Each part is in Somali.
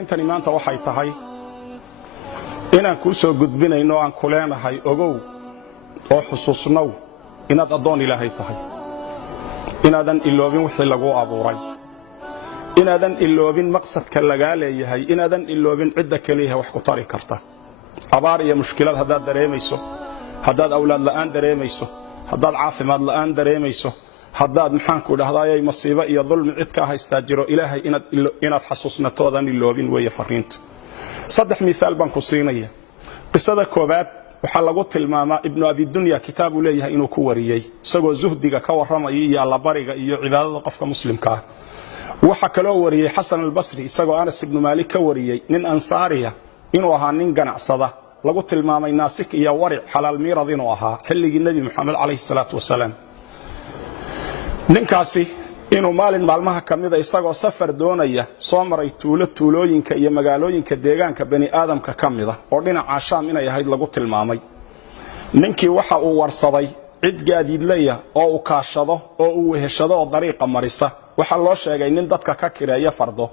intani maanta waxay tahay inaan ku soo gudbinayno aan ku leenahay ogow oo xusuusnow inaad adoon Ilaahay tahay inaadan iloobin wixii lagu abuuray inaadan iloobin maqsadka laga leeyahay inaadan iloobin cidda kaliya wax ku tari karta abaar iyo mushkilad hadaad dareemayso hadaad awlaad la'aan dareemayso hadaad caafimaad la'aan dareemayso hadaad maxaan ku dhahdayay masiibo iyo dulmi cid ka haysta jiro Ilaahay inaad xasuusnatoodan iloobin way fariinta saddex misaal baan ku siinaya qisada koobaad waxa lagu tilmaamaa ibn abi dunya kitaabu leeyahay inuu ku wariyay isagoo zuhdiga ka waramay iyo alla bariga iyo cibaadada qofka muslimka ah waxa kale oo wariyay Hasan al-Basri isagoo Anas ibn Malik ka wariyay nin ansaariya inuu ahaa nin ganacsada lagu tilmaamay naasik iyo waric xalaal miirad inuu ahaa xilligii nabi Muhammad alayhi salaatu wasalaam ninkaasi inuu maalin maalmaha kamida isagoo safar doonaya soo maray tuulooyinka iyo magaalooyinka deegaanka bani aadamka kamida oo dhinaca Shaam inay ahayd lagu tilmaamay ninkii waxa uu warsaday cid gaadiidlaya oo uu kaashado oo uu weheshado oo dariiqa marisa waxa loo sheegay nin dadka ka kireeya fardo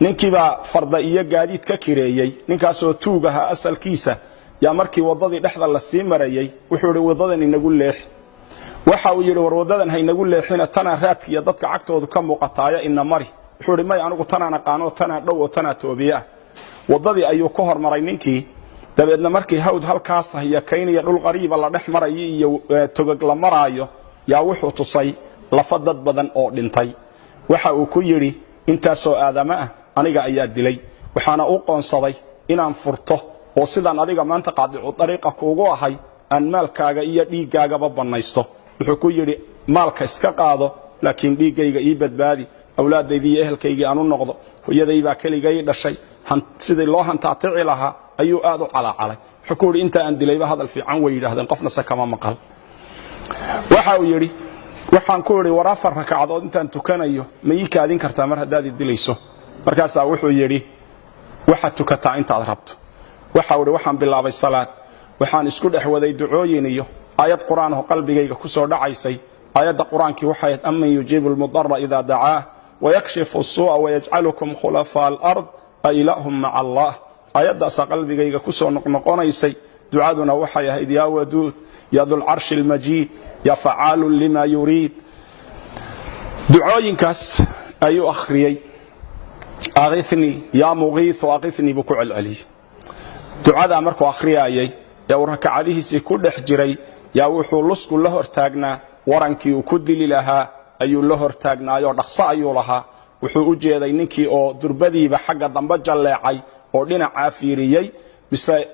ninkii baa farda iyo gaadiid ka kireeyay ninkaas oo tuugaha asalkiisa yaa markii wadadii dhexda la sii marayay wuxuu yiri wadadan inagu leex waxa uu yiri war wadadan haynagu leexina tana raadki iyo dadka cagtoodu ka muuqataaya ina mari wuxuu yiri may anigu tana naqaano tana dhow oo tana toobiya wadadii ayuu ku hormaray ninkii dabeedna markii hawd halkaas ahiya keenaya dhul qariiba la dhex maray iyo togag la maraayo yaa wuxuu tusay lafa dad badan oo dhintay waxa uu ku yiri intaasoo aadama ah aniga ayaa dilay waxaana u qoonsaday inaan furto oo sidaan adiga maanta qaadicu dariiqa kuugu ahay aan maalkaaga iyo dhiigaaga banaysto wuxuu ku yiri maalka iska qaado laakiin dhiigayga ii badbaadi awlaadaydii iyo ehelkayga aanu noqdo hooyaday baa kaligay dhashay sidii loo hantaatici lahaa ayuu aad u calacalay wuxuu ku yiri inta aan dilayba hadal fiican way yiraahdeen qofna kama maqal waxa uu yiri waxaan ku yiri war afar rakacadood intaan tukanayo ma ii kaadin kartaa mar hadaad dilayso markaas wuxuu yiri waxa tukataa inta aad rabto waxa uu yiri waxaan bilaabay salaad waxaan isku dhaxwaday ducooyin iyo ayad quraan oo qalbigayga ku soo dhacaysay ayada quraanki waxay amman yujibul mudarra idha da'aa wa yakshifu as-su'a wa yaj'alukum khulafa al-ard ilahum ma'a Allah ayada qalbigayga ku soo noqnoqonaysay ducaduna waxay ahayd ya wadud ya dhul arsh al-majid ya fa'alu lima yurid ducooyinkaas ayu akhriyay aghithni ya mughith wa aghithni bi ku'al ali ducada markuu akhriyay ya rakacadihiisa ku dhex jiray yaa wuxuu lusku la hortaagnaa warankii uu ku dili lahaa ayuu la hortaagnaayo dhaqso ayuu lahaa wuxuu u jeeday ninkii oo durbadiiba xagga dambe jaleecay oo dhinaca fiiriyay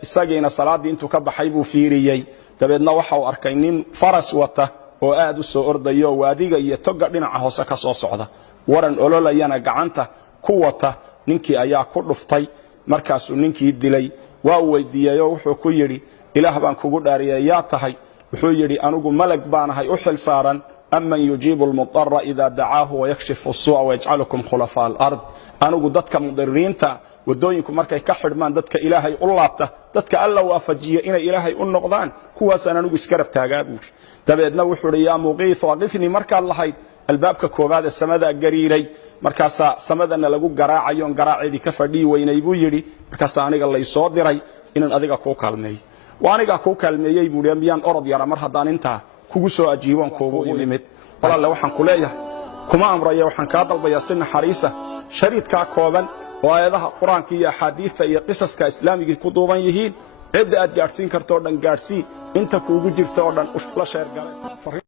isageena salaadii intuu ka baxay buu fiiriyay dabeedna waxa uu arkay nin faras wata oo aad u soo ordayo waadiga iyo toga dhinaca hoose ka soo socda waran ololayana gacanta ku wata ninkii ayaa ku dhuftay markaas uu ninkii dilay waa weydiiyay oo wuxuu ku yiri ilaah baan kugu dhaariyay yaa tahay wuxuu yiri anigu malag baanahay u xil saaran amman yujibu al-mudarra idha da'aahu wa yakshifu as-su'a wa yaj'alukum khulafa al-ard anigu dadka mudariinta wadooyinku markay ka xidhmaan dadka ilaahay u laabta dadka alla waafajiyo inay ilaahay u noqdaan kuwaas anigu iska rabtaagaa buuri dabeedna wuxuu yiri yaa muqiith waqifni markaad lahayd albaabka koobaad ee samada gariiray markaas samadana lagu garaacayo garaaceedii ka fadhii weynay buu yiri markaas aniga la soo diray inaan adiga ku kaalmeeyo waaniga ku kaalmeeyay buu miyaan orod yara mar hadaan inta kugu soo ajiibon koobo imid walaal waxaan ku leeyahay kuma amrayo waxaan ka dalbayaa si naxariisa shariidka kooban oo ayadaha quraanka iyo xadiiska iyo qisaska islaamiga ku duuban yihiin cid aad gaarsiin karto dhan gaarsii inta kuugu jirto dhan la sheer galay